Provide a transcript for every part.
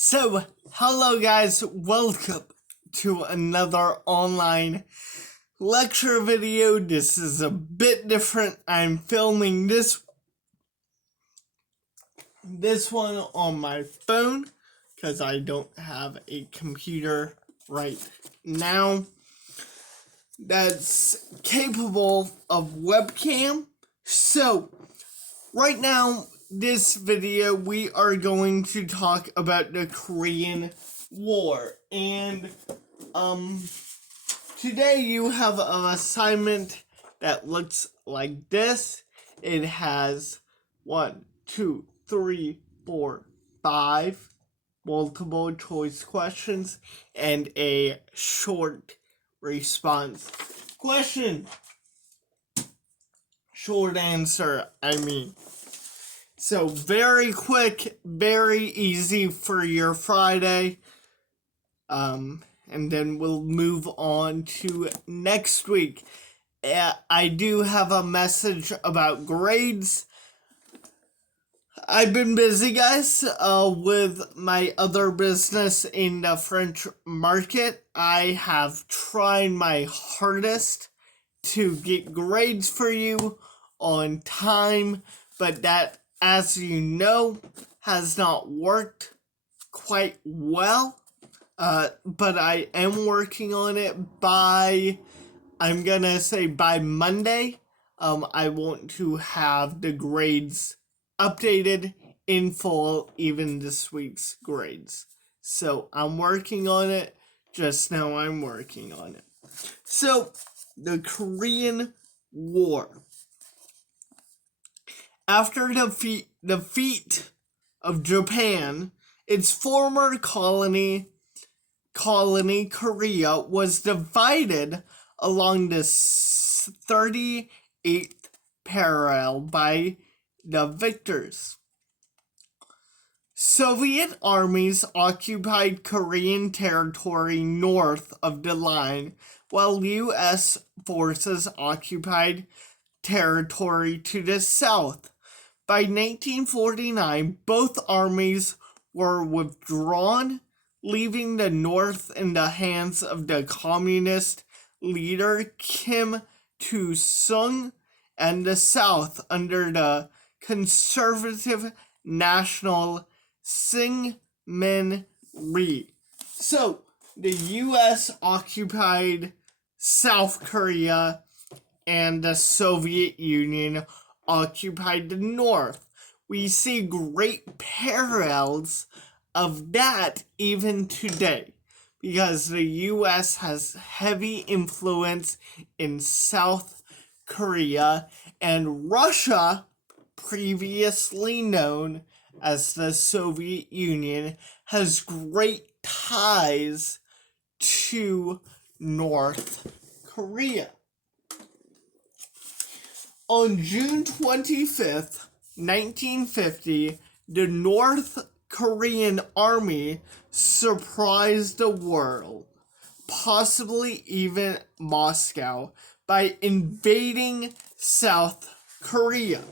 So, hello guys, welcome to another online lecture video. This is a bit different. I'm filming this one on my phone because I don't have a computer right now that's capable of webcam. So, right now, this video, we are going to talk about the Korean War. And, today you have an assignment that looks like this. It has 1, 2, 3, 4, 5 multiple choice questions and a short response question. Short answer, I mean. So very quick, very easy for your Friday. And then we'll move on to next week. I do have a message about grades. I've been busy, guys, with my other business in the French market. I have tried my hardest to get grades for you on time, but that, as you know, has not worked quite well. But I am working on it I'm gonna say by Monday. I want to have the grades updated in full, even this week's grades. So I'm working on it. Just now I'm working on it. So, the Korean War. After the defeat of Japan, its former colony Korea was divided along the 38th parallel by the victors. Soviet armies occupied Korean territory north of the line, while U.S. forces occupied territory to the south. By 1949, both armies were withdrawn, leaving the north in the hands of the communist leader Kim Il-sung and the south under the conservative national Syngman Rhee. So, the U.S. occupied South Korea and the Soviet Union occupied the North. We see great parallels of that even today, because the U.S. has heavy influence in South Korea, and Russia, previously known as the Soviet Union, has great ties to North Korea. On June 25th, 1950, the North Korean army surprised the world, possibly even Moscow, by invading South Korea.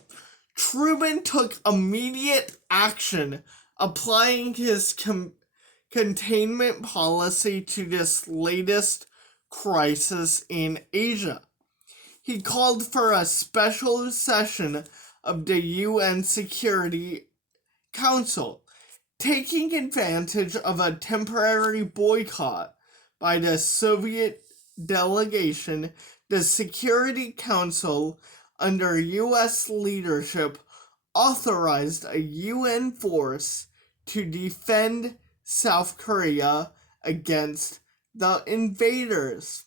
Truman took immediate action, applying his containment policy to this latest crisis in Asia. He called for a special session of the UN Security Council, taking advantage of a temporary boycott by the Soviet delegation. The Security Council, under U.S. leadership, authorized a UN force to defend South Korea against the invaders.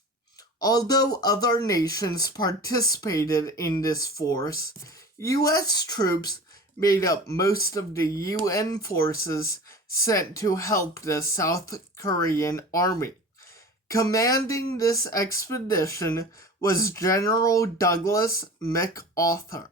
Although other nations participated in this force, U.S. troops made up most of the UN forces sent to help the South Korean army. Commanding this expedition was General Douglas MacArthur.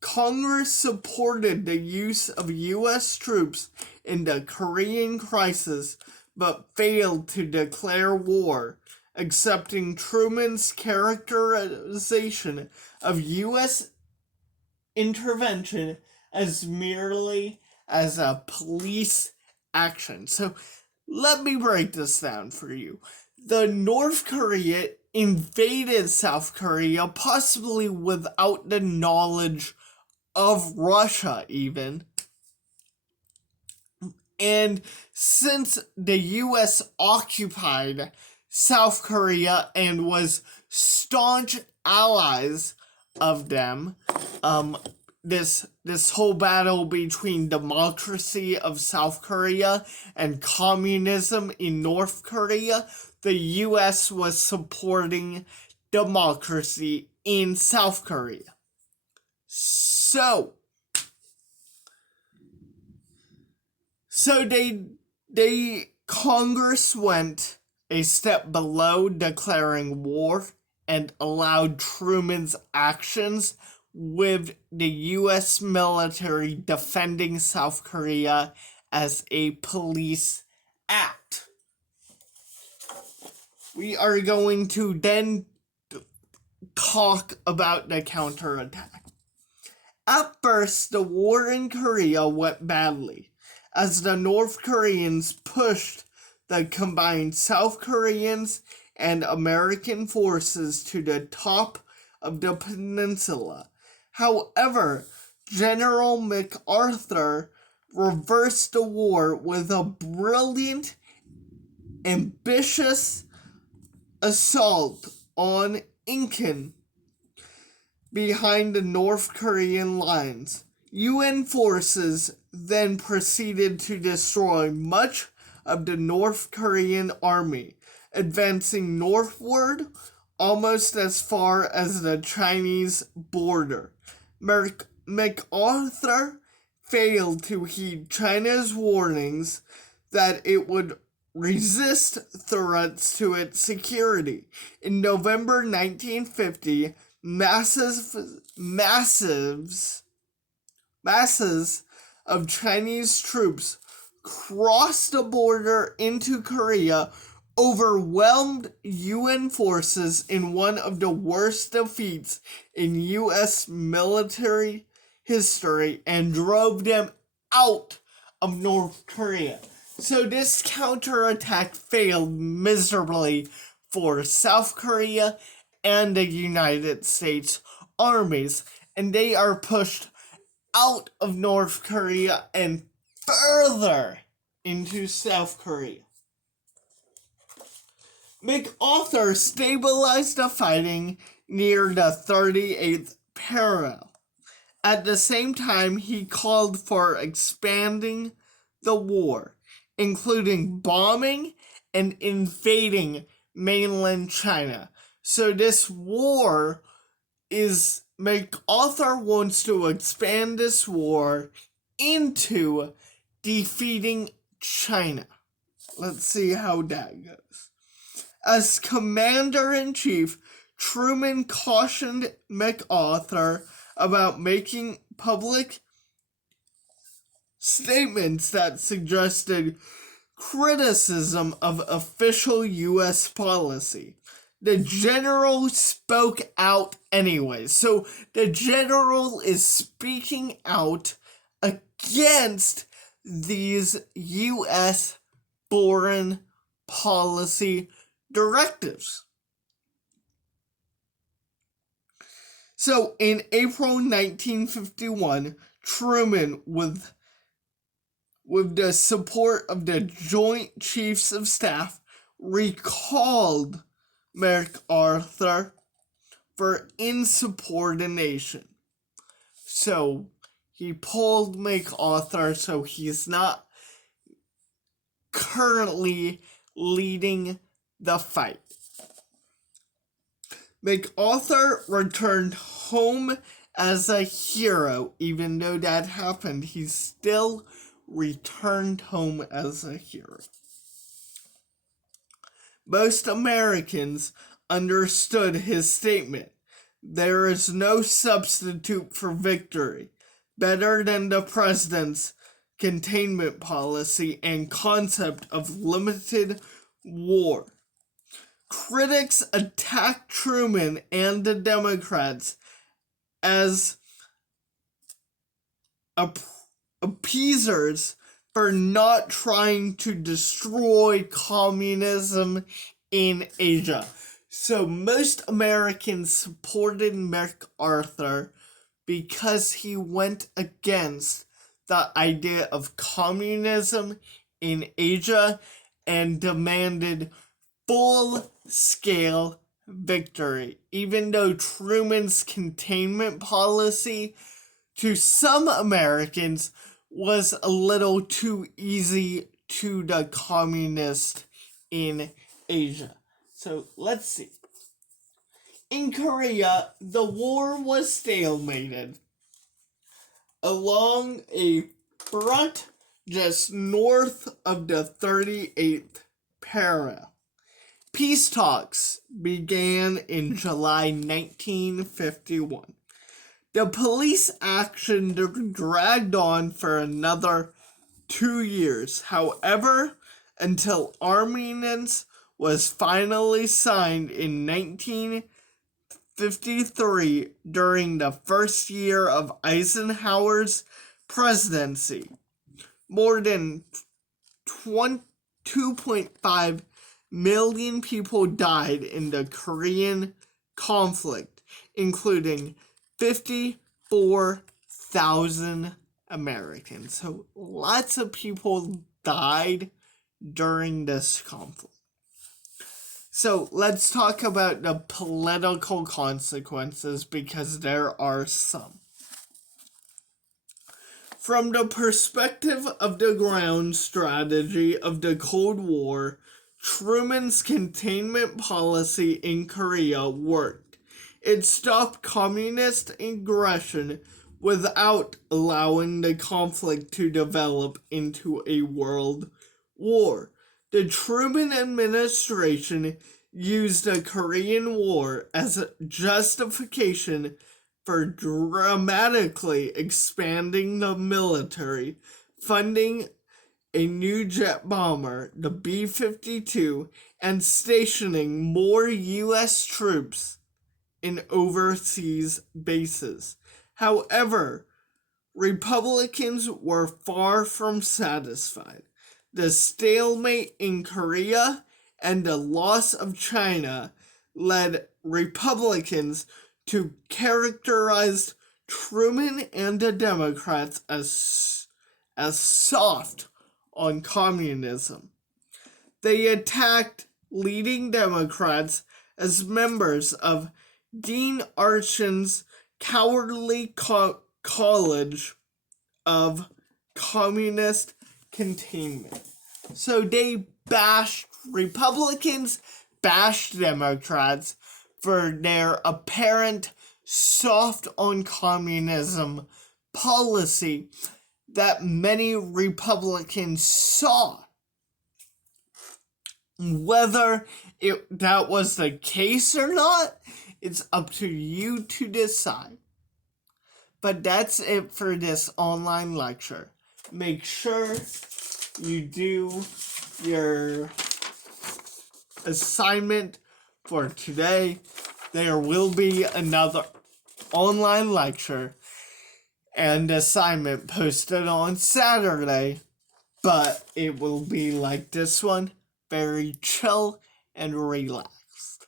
Congress supported the use of U.S. troops in the Korean crisis, but failed to declare war, accepting Truman's characterization of U.S. intervention as merely as a police action. So let me break this down for you. The North Korea invaded South Korea, possibly without the knowledge of Russia even. And since the US occupied South Korea and was staunch allies of them, this whole battle between democracy of South Korea and communism in North Korea, the US was supporting democracy in South Korea. So Congress went a step below declaring war and allowed Truman's actions, with the US military defending South Korea as a police act. We are going to then talk about the counterattack. At first, the war in Korea went badly, as the North Koreans pushed the combined South Koreans and American forces to the top of the peninsula. However, General MacArthur reversed the war with a brilliant, ambitious assault on Incheon behind the North Korean lines. UN forces then proceeded to destroy much of the North Korean army, advancing northward almost as far as the Chinese border. MacArthur failed to heed China's warnings that it would resist threats to its security. In November 1950, masses of Chinese troops crossed the border into Korea, overwhelmed UN forces in one of the worst defeats in US military history, and drove them out of North Korea. So this counterattack failed miserably for South Korea and the United States armies, and they are pushed out of North Korea and further into South Korea. MacArthur stabilized the fighting near the 38th parallel. At the same time, he called for expanding the war, including bombing and invading mainland China. So this war is, MacArthur wants to expand this war into defeating China. Let's see how that goes. As Commander-in-Chief, Truman cautioned MacArthur about making public statements that suggested criticism of official U.S. policy. The general spoke out anyway. So the general is speaking out against these U.S. foreign policy directives. So in April 1951, Truman, with the support of the Joint Chiefs of Staff, recalled MacArthur for insubordination. So he pulled MacArthur, so he's not currently leading the fight. MacArthur returned home as a hero. Even though that happened, he still returned home as a hero. Most Americans understood his statement. There is no substitute for victory better than the president's containment policy and concept of limited war. Critics attacked Truman and the Democrats as appeasers for not trying to destroy communism in Asia. So most Americans supported MacArthur because he went against the idea of communism in Asia and demanded full-scale victory. Even though Truman's containment policy to some Americans was a little too easy to the communists in Asia. So let's see. In Korea, the war was stalemated along a front just north of the 38th parallel. Peace talks began in July 1951. The police action dragged on for another 2 years, however, until armistice was finally signed in 1953 during the first year of Eisenhower's presidency. More than 2.5 million people died in the Korean conflict, including 54,000 Americans. So lots of people died during this conflict. So let's talk about the political consequences, because there are some. From the perspective of the ground strategy of the Cold War, Truman's containment policy in Korea worked. It stopped communist aggression without allowing the conflict to develop into a world war. The Truman administration used the Korean War as a justification for dramatically expanding the military, funding a new jet bomber, the B-52, and stationing more U.S. troops in overseas bases. However, Republicans were far from satisfied. The stalemate in Korea and the loss of China led Republicans to characterize Truman and the Democrats as soft on communism. They attacked leading Democrats as members of Dean Archin's cowardly college of communist containment. So they Republicans bashed Democrats for their apparent soft on communism policy that many Republicans saw. Whether that was the case or not, it's up to you to decide. But that's it for this online lecture. Make sure you do your assignment for today. There will be another online lecture and assignment posted on Saturday, but it will be like this one, very chill and relaxed.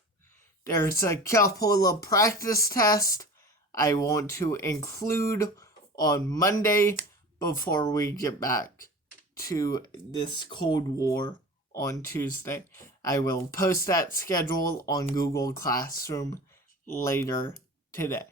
There's a couple of practice tests I want to include on Monday before we get back to this Cold War on Tuesday. I will post that schedule on Google Classroom later today.